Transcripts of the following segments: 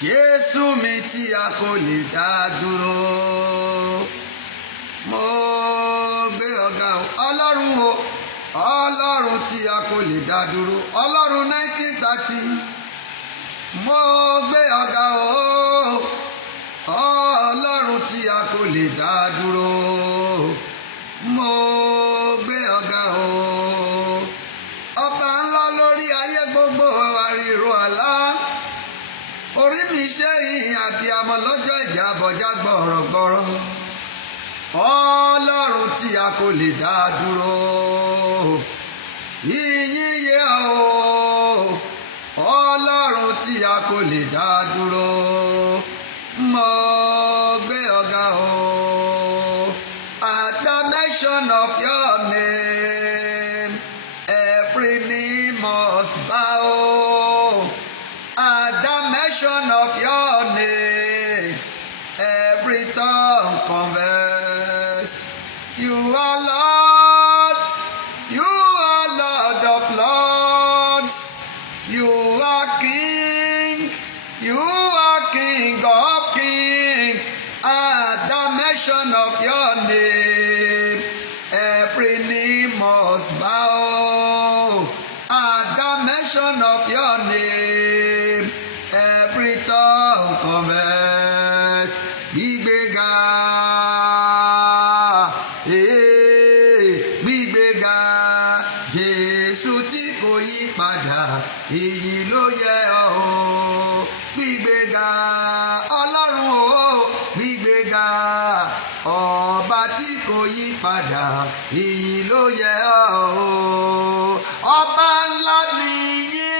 Jésù mi tí a kò lè dá dúró. Mo gbé ọ̀gá o, Ọlọ́run o, Ọlọ́run tí a kò lè dá dúró. Ọlọ́run 1930. Mo gbé ọ̀gá o, Ọlọ́run tí a kò lè dá dúró. Mo gbé ọ̀gá o. Ọba ńlá lórí ayé gbogbo àríro àlá. Orí mi ṣe ìhìn àti àmọ́ lọ́jọ́ ìjà bọ̀já gbọ̀rọ̀gbọ̀rọ̀. Ọlọ́run tí a kò lè dá dúró. Ìyìn yẹ o. Ọlọ́run tí a kò lè dá dúró. Mo gbé ọ̀gá o. At the mention of your name, every knee must bow. At the mention of your name, every tongue confess. You are Lord, you are Lord of lords. You are King, you are King of kings. At the mention of your name, every knee must bow. At the mention of your name, every tongue confess. Gbígbéga, gbígbéga, Jésù tí kò yí padà, èyí ló yẹ ọ́. Gbígbéga, Ọlọ́run o, gbígbéga, ọba tí kò yí padà, èyí ló yẹ ọ́. Ọba ńlá nìyí,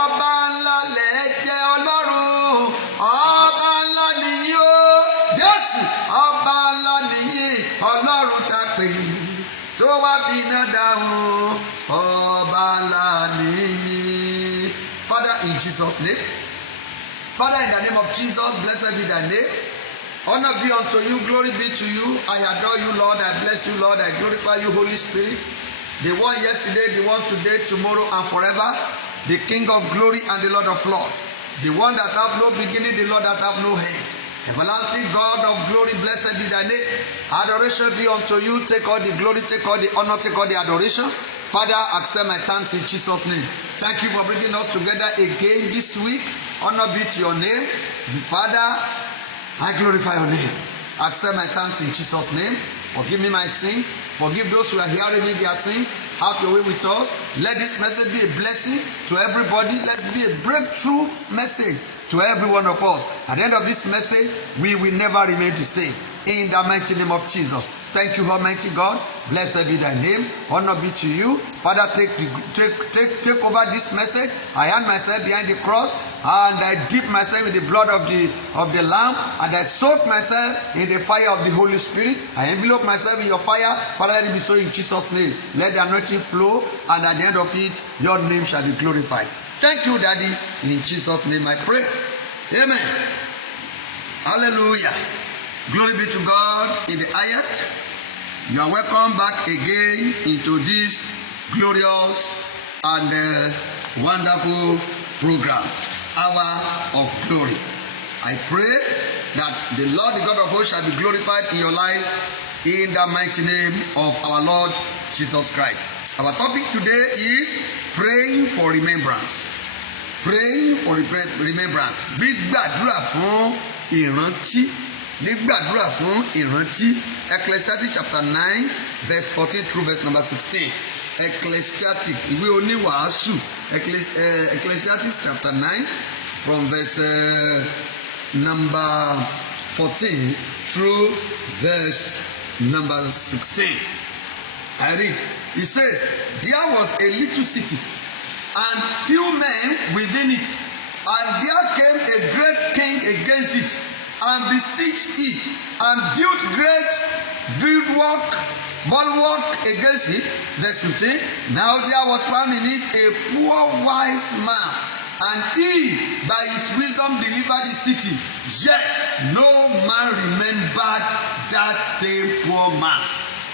ọba ńlá lẹ jẹ́ Ọlọ́run. Ọba ńlá nìyí o, Jésù, ọba ńlá nìyí, Ọlọ́run tá pè tó wá fi iná dáhùn. Ọba ńlá nìyí. Father, in Jesus' name. Father, in the name of Jesus, blessed be thy name. Honor be unto you, glory be to you. I adore you, Lord. I bless you, Lord. I glorify you, Holy Spirit. The one yesterday, the one today, tomorrow, and forever. The King of glory and the Lord of lords. The one that have no beginning, the Lord that have no end. Everlasting God of glory, blessed be thy name. Adoration be unto you. Take all the glory, take all the honor, take all the adoration. Father, accept my thanks in Jesus' name. Thank you for bringing us together again this week. Honor be to your name. Father, I glorify your name. Accept my thanks in Jesus' name. Forgive me my sins. Forgive those who are hearing me their sins. Have your way with us. Let this message be a blessing to everybody. Let it be a breakthrough message to every one of us. At the end of this message, we will never remain the same. In the mighty name of Jesus. Thank you, Almighty God. Blessed be thy name. Honor be to you. Father, take over this message. I hand myself behind the cross and I dip myself in the blood of the Lamb and I soak myself in the fire of the Holy Spirit. I envelope myself in your fire. Father, let it be so in Jesus' name. Let the anointing flow and at the end of it, your name shall be glorified. Thank you, Daddy. In Jesus' name I pray. Amen. Hallelujah. Glory be to God in the highest. You are welcome back again into this glorious and wonderful program, Hour of Glory. I pray that the Lord, the God of hosts, shall be glorified in your life in the mighty name of our Lord Jesus Christ. Our topic today is praying for remembrance. Praying for remembrance. Gbígbàdúrà fún ìrántí. Nígbàdúrà fún ìrántí. Ecclesiastes chapter 9 verse 14 through verse number 16. Ecclesiastes ìwé oníwàásù. Ecclesiastes chapter 9 from verse number 14 through verse number 16. I read. He says, there was a little city and few men within it, and there came a great king against it, and besieged it, and built great bulwark against it. Verse 15. Now there was found in it a poor wise man, and he by his wisdom delivered the city. Yet no man remembered that same poor man.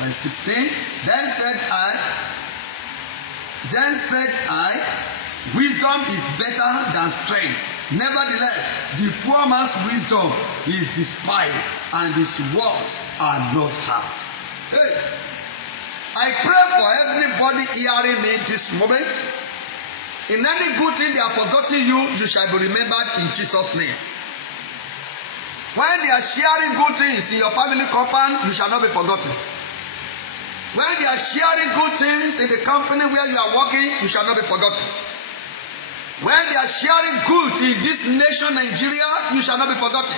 Verse 16. Then said I, wisdom is better than strength, Nevertheless, the poor man's wisdom is despised, and his words are not heard. Hey, I pray for everybody hearing me this moment. In any good thing they are forgetting you, you shall be remembered in Jesus' name. When they are sharing good things in your family compound, you shall not be forgotten. When they are sharing good things in the company where you are working, you shall not be forgotten. When they are sharing good in this nation, Nigeria, you shall not be forgotten.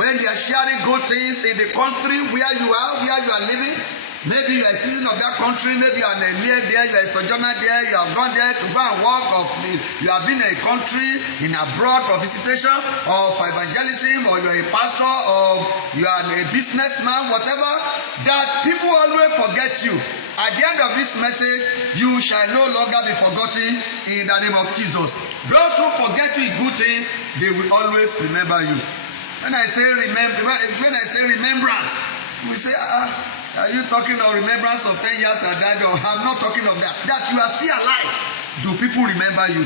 When they are sharing good things in the country where you are living, maybe you are a citizen of that country, maybe you are an alien there, you are a sojourner there, you have gone there to go and work, or you have been in a country in abroad for visitation or for evangelism, or you are a pastor, or you are a businessman, whatever, that people always forget you. At the end of this message, you shall no longer be forgotten in the name of Jesus. Those who forget you in good things, they will always remember you. When I say remembrance, we say, are you talking of remembrance of 10 years I died? Or I'm not talking of that. That you are still alive. Do people remember you?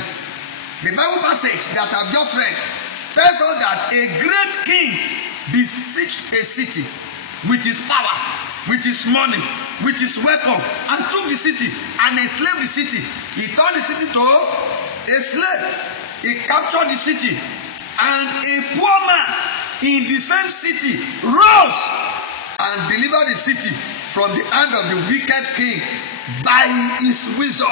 The Bible passage that I've just read tells us that a great king besieged a city with his power, with his money, with his weapon, and took the city and enslaved the city. He turned the city to a slave. He captured the city, and a poor man in the same city rose and delivered the city from the hand of the wicked king by his wisdom.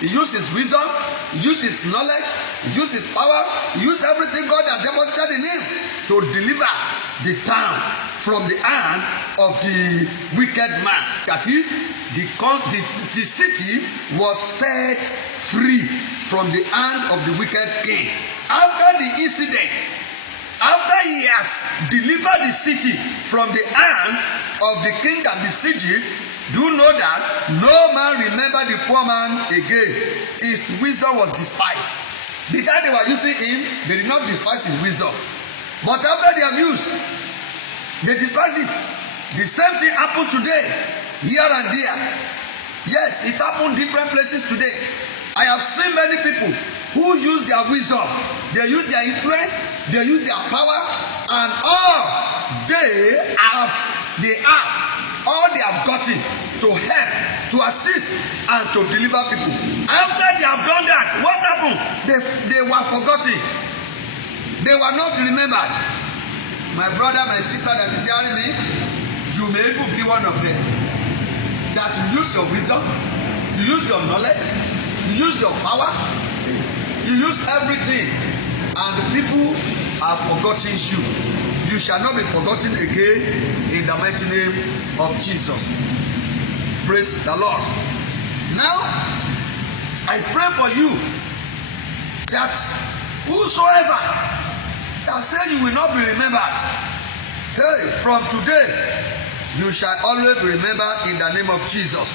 He used his wisdom, he used his knowledge, he used his power, he used everything God had deposited in him to deliver the town from the hand of the wicked man. That is, the city was set free from the hand of the wicked king. After the incident, after he has delivered the city from the hand of the king that besieged it, do you know that no man remembered the poor man again? His wisdom was despised. The time they were using him, they did not despise his wisdom. But after the abuse, they despise it. The same thing happened today, here and there. Yes, it happened different places today. I have seen many people who use their wisdom, they use their influence, they use their power, and all they have gotten to help, to assist, and to deliver people. After they have done that, what happened? They were forgotten. They were not remembered. My brother, my sister that is hearing me, you may even be one of them. That you use your wisdom, you use your knowledge, you use your power, you use everything, and the people have forgotten you. You shall not be forgotten again in the mighty name of Jesus. Praise the Lord. Now, I pray for you that whosoever that said you will not be remembered, hey, from today you shall always be remembered in the name of Jesus.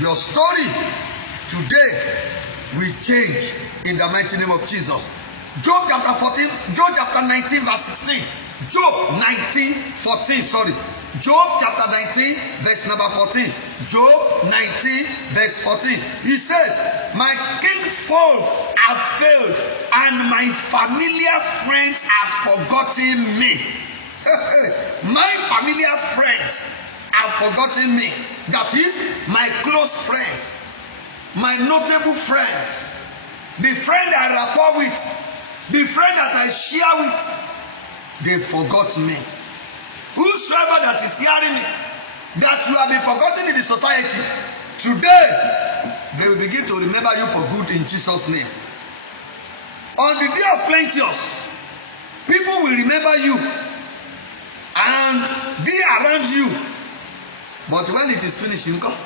Your story today will change in the mighty name of Jesus. Job chapter 19 verse 16. Job 14. Job chapter 19 verse number 14. Job 19 verse 14. He says, my kinfolk have failed and my familiar friends have forgotten me. My familiar friends have forgotten me. That is, my close friends, my notable friends, the friend I rapport with, the friend that I share with, they forgot me. Whosoever that is hearing me, that you have been forgotten in the society, today they will begin to remember you for good in Jesus' name. On the day of plenteous, people will remember you and be around you. But when it is finished, you come.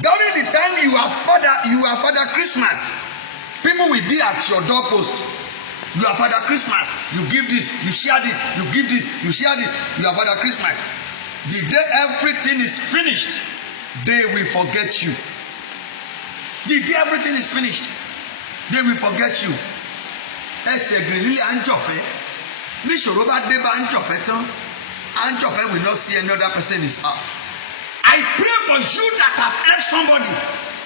During the time you are Father Christmas, people will be at your doorpost. You are Father Christmas. You give this, you share this, you give this, you share this. You are Father Christmas. The day everything is finished, they will forget you. The day everything is finished, they will forget you. Ẹsẹ̀ gírílì à ń jọ̀fẹ́. Bí ìṣòro bá dé bá ń jọ̀fẹ́ tán, à ń jọ̀fẹ́ will not see another person is out. I pray for you that have helped somebody,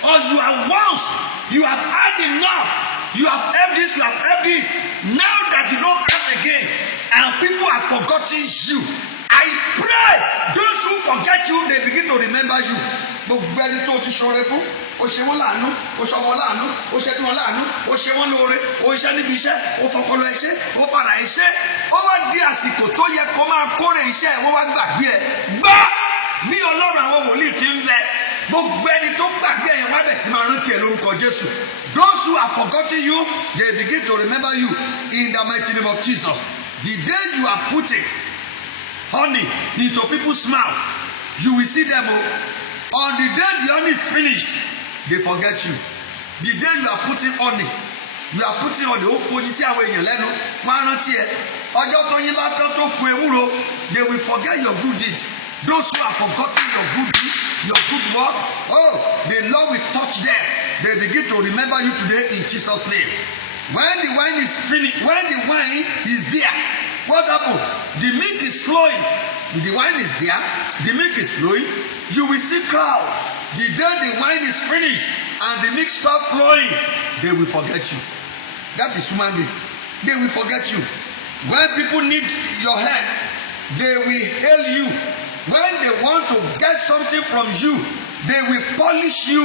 or you have once, you have had enough You have helped this, you have helped this. Now that you don't help again, and people have forgotten you, I pray those who forget you, they begin to remember you. Gbogbo ẹni tó ti ṣọrẹ fún, ó ṣe wọ́n láàánú, ó ṣe wọ́n láàánú, ó ṣe bí wọ́n láàánú, ó ṣe wọ́n lóore, ó ṣe níbi iṣẹ́, ó fọpọlọ ẹṣẹ́, ó fara ẹṣẹ́, ó wá di àsìkò tó yẹ kó máa kórè iṣẹ́ ẹ̀, wọ́n wá gbàgbé ẹ̀. Gbá bí Ọlọ́run àwọn wòlíì ti ń bẹ, gbogbo ẹni tó gbàgbé ẹ̀yìn wá bẹ̀ sí máa rántí ẹ̀ lórúkọ Jésù. Those who have forgotten you, they begin to remember you in the mighty name of Jesus. The day you are putting honey into people's mouth, you will see them. On the day the honey is finished, they forget you. The day you are putting honey, ó foni sí àwọn èèyàn lẹ́nu, wọ́n á rántí ẹ. Ọjọ́ tó yín bá tán tó fún ewúro, they will forget your good deed. Those who have forgotten your good deed, your good work, the Lord will touch them. They begin to remember you today in Jesus' name. When the wine is finished, when the wine is there, what happened? The milk is flowing. The wine is there, the milk is flowing. You will see crowd. The day the wine is finished and the milk stop flowing, they will forget you. That is human being. They will forget you. When people need your help, they will hail you. When they want to get something from you, they will polish you.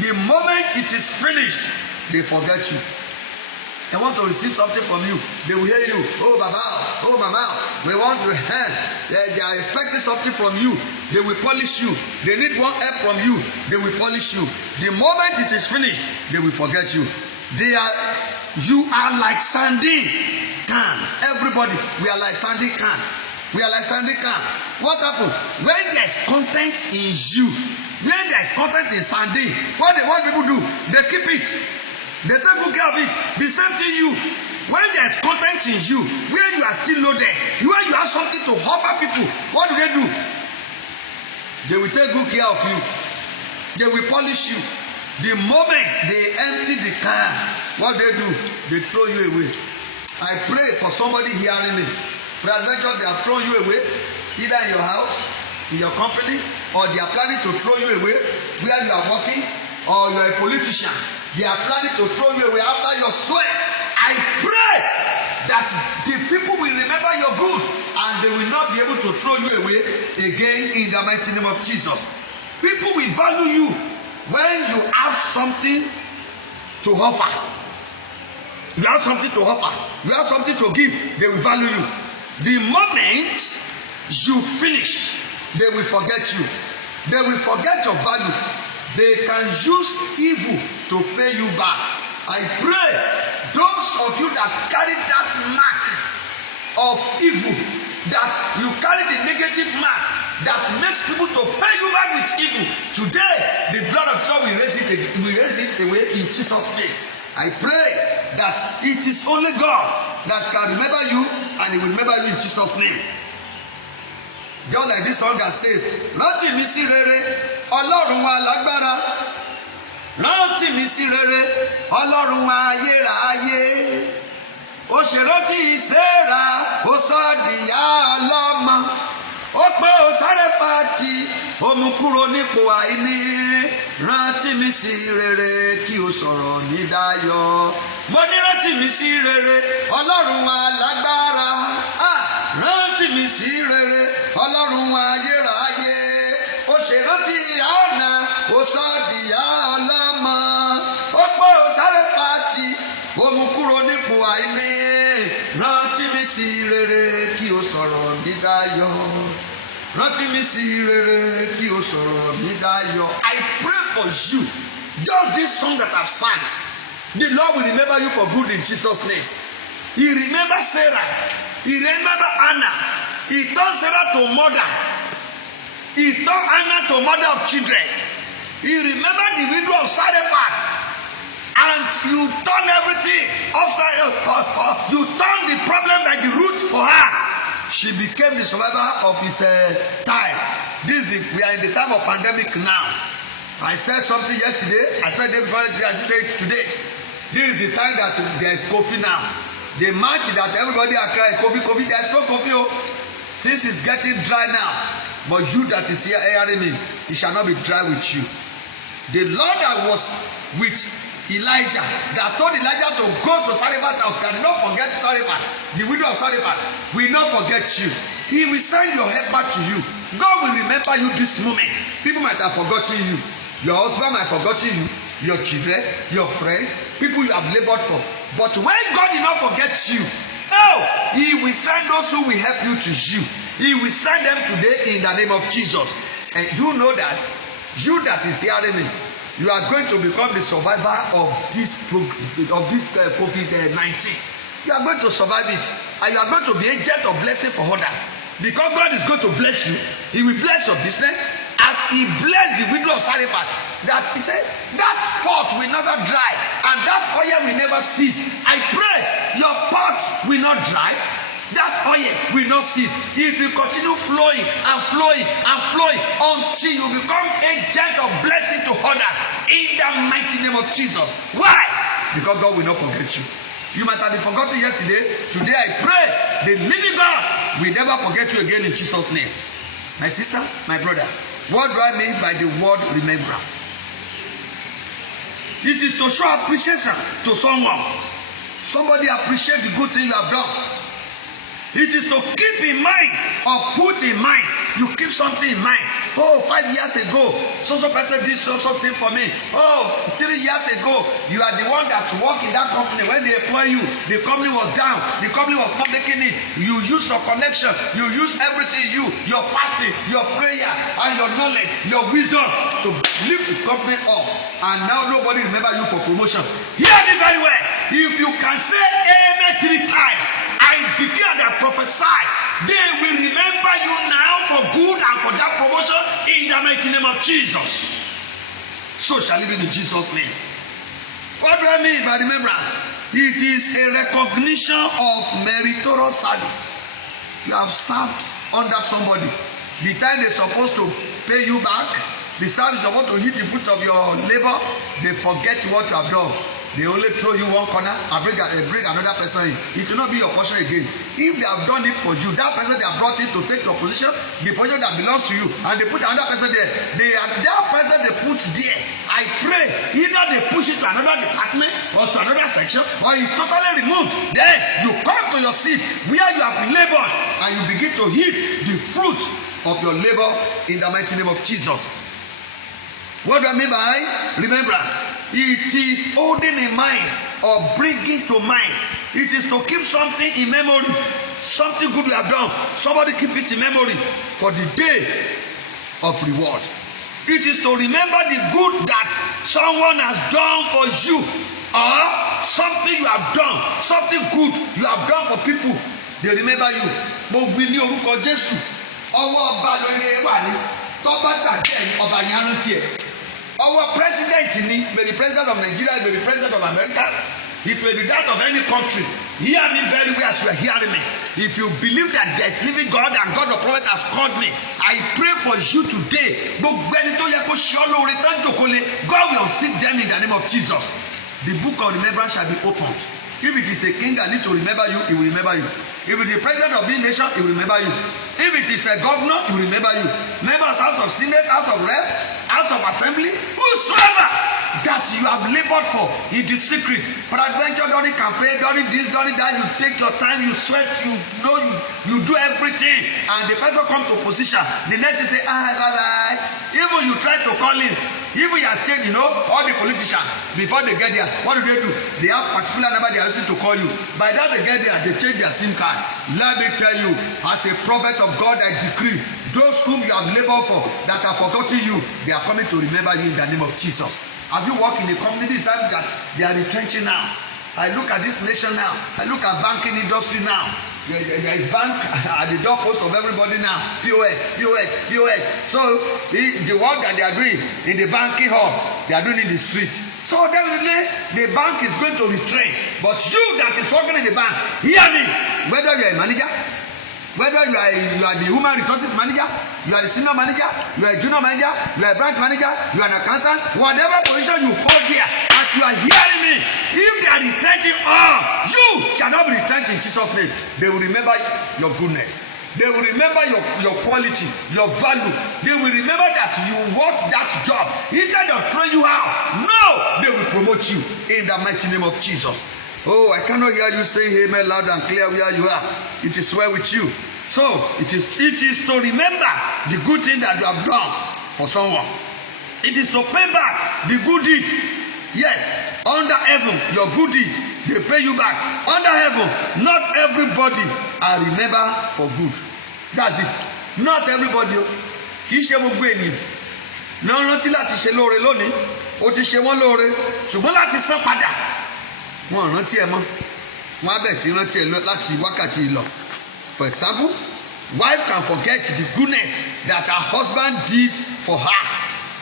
The moment it is finished, they forget you. They want to receive something from you. They will hear you. Oh, Baba. Oh, Mama. We want to help. They are expecting something from you. They will polish you. They need one help from you. They will polish you. The moment it is finished, they will forget you. You are like sanding can. Everybody, we are like sanding can. We are like sanding can. What happens? When there is content in you, when there is content in sanding, what people do? They keep it. They take good care of it. The same thing you. When there is content in you, where you are still loaded, where you have something to offer people, what do? They will take good care of you. They will polish you. The moment they empty the can, what they do? They throw you away. I pray for somebody hearing me. For adventure, they have thrown you away, either in your house, in your company, or they are planning to throw you away where you are working, or you are a politician. They are planning to throw you away after your sweat. I pray that the people will remember your good and they will not be able to throw you away again in the mighty name of Jesus. People will value you when you have something to offer. You have something to offer. You have something to give. They will value you. The moment you finish, they will forget you. They will forget your value. They can use evil to pay you back. I pray those of you that carry that mark of evil, that you carry the negative mark that makes people to pay you back with evil, today the blood of God will raise it away in Jesus' name. I pray that it is only God that can remember you and He will remember you in Jesus' name. Just like this song that says, rántí mi sí rere, Ọlọ́run wa lágbára. Rántí mi sí rere, Ọlọ́run wa ayérayé. Ó ṣe rántí Sárà, ó sọ dìyá ọlọ́mọ. Ó pé ó sáré pàtì, ó mú kúrò nípò àìní. Rántí mi sí rere kí o sọ̀rọ̀ ní dayọ̀. Mo ní rántí mi sí rere, Ọlọ́run wa lágbára. Rántí mi sí rere, Ọlọ́run ayérayé. Ó ṣe rántí Hánà, ó sọ dìyá ọlọ́mọ. Ó pé ó sáré pàtì, ó mú kúrò nípò àìní. Rántí mi sí rere kí o sọ̀rọ̀ ní dayọ̀. Rántí mi sí rere kí o sọ̀rọ̀ ní dayọ̀. I pray for you, just this song that I've sang, the Lord will remember you for good in Jesus' name. He remembers Sarah. He remembered Hannah. He turned Sarah to mother. He turned Hannah to mother of children. He remembered the widow of Zarephath. And you turn everything upside down. You turn the problem by the root for her. She became the survivor of his time. We are in the time of pandemic now. I said something yesterday. I said it before. I said it today. This is the time that there is COVID now. The match that everybody are crying, COVID, there's no COVID. Things is getting dry now. But you that is here hearing me, it shall not be dry with you. The Lord that was with Elijah that told Elijah to go to Sarephat's house, that did not forget Sarephat, the widow of Sarephat, will not forget you. He will send your helper to you. God will remember you this moment. People might have forgotten you. Your husband might have forgotten you. Your children, your friends, people you have labored for. But when God did not forget you, He will send those who will help you to you. He will send them today in the name of Jesus. And you know that, you that is hearing me, you are going to become the survivor of this COVID-19. You are going to survive it, and you are going to be a agent of blessing for others. Because God is going to bless you, He will bless your business, as He blessed the widow of Sarephat. That He said, that pot will never dry, and that oil will never cease. I pray your pot will not dry. That oil will not cease. It will continue flowing and flowing and flowing until you become agent of blessing to others in the mighty name of Jesus. Why? Because God will not forget you. You might have been forgotten yesterday. Today I pray the living God will never forget you again in Jesus' name. My sister, my brother, what do I mean by the word remembrance? It is to show appreciation to someone. Somebody appreciate the good thing you have done. It is to keep in mind or put in mind. You keep something in mind. 5 years ago, so person did something for me. 3 years ago, you are the one that worked in that company. When they employ you, the company was down. The company was not making it. You use your connection. You use everything. Your fasting, your prayer, and your knowledge, your wisdom to lift the company up. And now nobody remember you for promotion. Hear me very well. If you can say amen 3 times, I declare that prophesy, they will remember you now for good and for that promotion in the mighty name of Jesus. So shall it be in Jesus' name. What do I mean by remembrance? It is a recognition of meritorious service. You have served under somebody. The time they're supposed to pay you back, the service you want to hit the foot of your labor, they forget what you have done. They only throw you one corner and bring another person in. It will not be your portion again. If they have done it for you, that person they have brought in to take your position, the position that belongs to you, and they put another person there, that person they put there, I pray, either they push it to another department or to another section, or it's totally removed. Then you come to your seat where you have labored, and you begin to eat the fruit of your labor in the mighty name of Jesus. What do I mean by remembrance? It is holding in mind or bringing to mind. It is to keep something in memory. Something good we have done. Somebody keep it in memory for the day of reward. It is to remember the good that someone has done for you, or something you have done, something good you have done for people. They remember you. Mo wí ní orúkọ Jésù. Ọwọ́ ọba lórí wà ní. Tọ́ba tàbí ọba yẹn rántí ẹ̀. Our president may be president of Nigeria, may be president of America, it may be that of any country. Hear me very well as you are hearing me. If you believe that there is living God and God of prophet has called me, I pray for you today. God will unseat them in the name of Jesus. The book of remembrance shall be opened. If it is a king that needs to remember you, he will remember you. If it is the president of this nation, he will remember you. If it is a governor, he will remember you. Members, House of Senate, House of Rep, House of Assembly, whosoever that you have labored for in the secret. Peradventure during campaign, during this, during that, you take your time, you sweat, you do everything, and the person comes to position. The next is say, bye. Even you try to call him. Even you are saying, all the politicians, before they get there, what do? They have particular number they are using to call you. By that they get there, they change their SIM card. Let me tell you, as a prophet of God, I decree, those whom you have labored for, that have forgotten you, they are coming to remember you in the name of Jesus. Have you worked in a company this time that they are retrenching now? I look at this nation now. I look at banking industry now. There is bank at the doorpost of everybody now. POS. So the work that they are doing in the banking hall, they are doing in the street. So definitely the bank is going to retrench. But you that is working in the bank, hear me. Whether you are a manager, whether you are the human resources manager, you are the senior manager, you are a junior manager, you are a branch manager, you are an accountant, whatever position you hold there, as you are hearing me, if they are retrenching all, you shall not be retrenched in Jesus' name. They will remember your goodness. They will remember your quality, your value. They will remember that you want that job. Instead of throwing you out, no, they will promote with you in the mighty name of Jesus. Oh, I cannot hear you saying amen loud and clear where you are. It is well with you. So it is to remember the good thing that you have done for someone. It is to pay back the good deed. Yes, under heaven, your good deed, they pay you back. Under heaven, not everybody are remember for good. That's it. Not everybody. Kì í ṣe gbogbo ènìyàn. Náà rántí láti ṣe lóore lónìí. Ó ti ṣe wọ́n lóore. Ṣùgbọ́n láti san padà. Wọ́n rántí ẹ mọ́. Wọ́n á bẹ̀ sí rántí ẹ láti wákàtí lọ. For example, wife can forget the goodness that her husband did for her.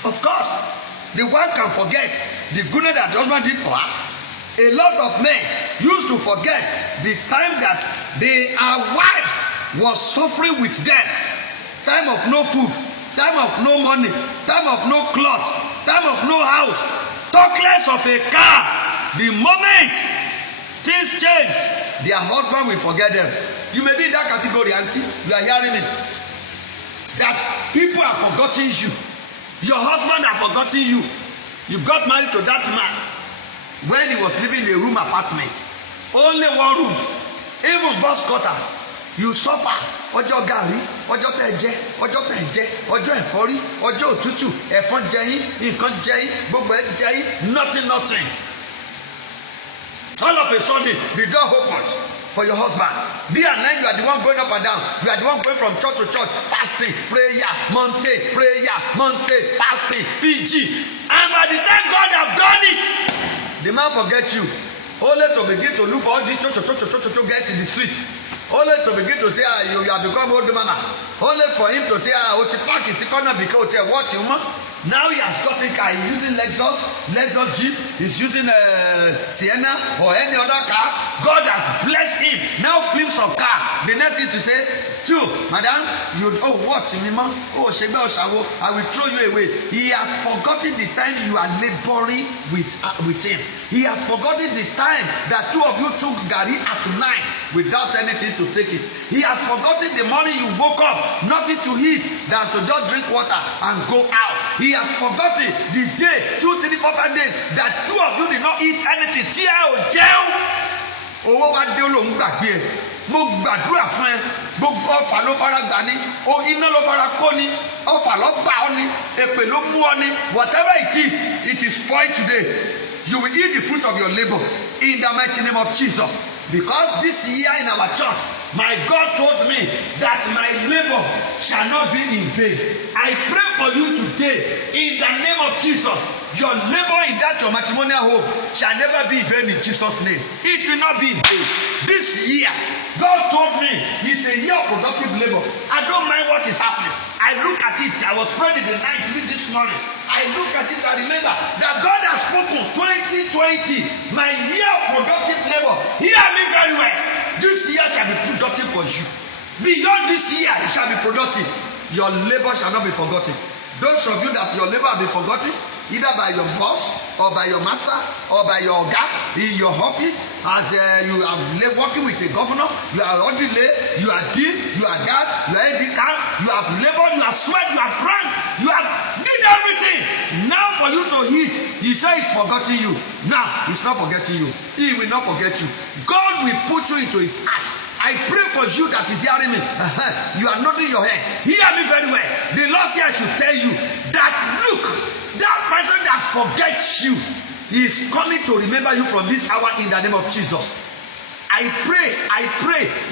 Of course, the wife can forget the goodness that the husband did for her. A lot of men used to forget the time that their wives was suffering with them. Time of no food, time of no money, time of no cloth, time of no house, talk less of a car. The moment things change, their husband will forget them. You may be in that category, auntie. You are hearing me. That people are forgetting you. Your husband are forgetting you. You got married to that man when he was living in a room apartment. Only one room. Even bus cutter. You suffer. Ọjọ́ gàrí, ọjọ́ tẹ̀ jẹ, ọjọ́ tẹ̀ jẹ, ọjọ́ ẹ̀fọ́rí, ọjọ́ òtútù, ẹ̀fọn jẹ yín, nǹkan jẹ yín, gbogbo ẹ̀ jẹ yín, nothing. All of a sudden, the door opens for your husband. Day and night, you are the one going up and down. You are the one going from church to church, fasting, prayer, mountain, fasting, Fiji. And by the time God have done it, the man forgets you. Only to begin to look for all these guys in the street. Only to begin to say, you have become old mama. Only for him to say, the park is the corner because what you want. Now he has got a car. He's using Lexus Jeep. He's using Sienna or any other car. God has blessed him. Now flips of car. The next thing to say, madam, what, Mima? Shebe Oshawo, I will throw you away. He has forgotten the time you are laboring with him. He has forgotten the time that two of you took gari at night without anything to take it. He has forgotten the morning you woke up, nothing to eat than to just drink water and go out. He has forgotten the day, 2, 3, 4, 5 days that two of you did not eat anything. Tí ẹ ò jẹun. Owó wá dé olóhùn gbàgbé ẹ. Mo gbàdúrà fún ẹ. Gbogbo ọfà ló fara gbà ní. Iná ló fara kó ní. Ọfà ló bá ọ ní. Èpè ló mú ọ ní. Whatever it is spoiled today. You will eat the fruit of your labor in the mighty name of Jesus. Because this year in our church, my God told me that my labor shall not be in vain. I pray for you today in the name of Jesus. Your labor in that your matrimonial home shall never be in vain in Jesus' name. It will not be in vain. This year, God told me it's a year of productive labor. I don't mind what is happening. I look at it. I was praying in the night this morning. I look at it and remember that God has spoken 2020, my year of productive labor. Hear me very well. This year shall be productive for you. Beyond this year, it shall be productive. Your labor shall not be forgotten. Those of you that your labor have been forgotten, either by your boss or by your master or by your guy in your office, as you are working with a governor, you are ordinary, you are dean, you are guard, you are editor, you have labored, you have sweat, you have run, you have did everything. Now for you to eat, he says he's forgetting you. Now he's not forgetting you. He will not forget you. God will put you into his heart. I pray for you that is hearing me. You are nodding your head. Hear me very well. The Lord here should tell you that look, that person that forgets you is coming to remember you from this hour in the name of Jesus. I pray.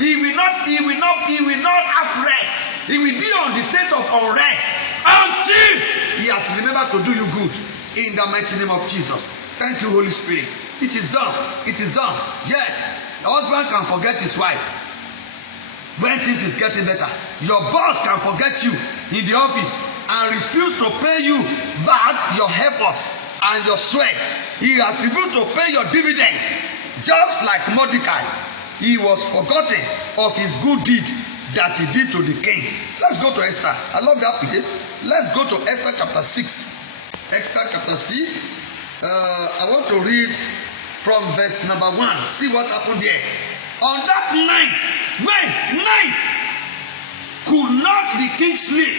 He will not have rest. He will be on the state of unrest until he has remembered to do you good in the mighty name of Jesus. Thank you, Holy Spirit. It is done. It is done. Yes. The husband can forget his wife when things is getting better. Your boss can forget you in the office and refuse to pay you back your efforts and your sweat. He has refused to pay your dividends. Just like Mordecai, he was forgotten of his good deed that he did to the king. Let's go to Esther. I love that place. Let's go to Esther chapter 6. Esther chapter 6. I want to read from verse number 1. See what happened there. On that night, could not the king sleep,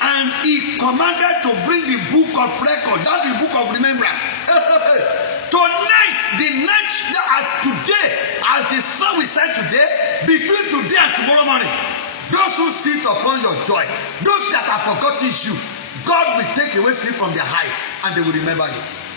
and he commanded to bring the book of record. That's the book of remembrance. Tonight, the night as today, as the sun we said today, between today and tomorrow morning, those who sit upon your joy, those that have forgotten you, God will take away sleep from their eyes and they will remember you.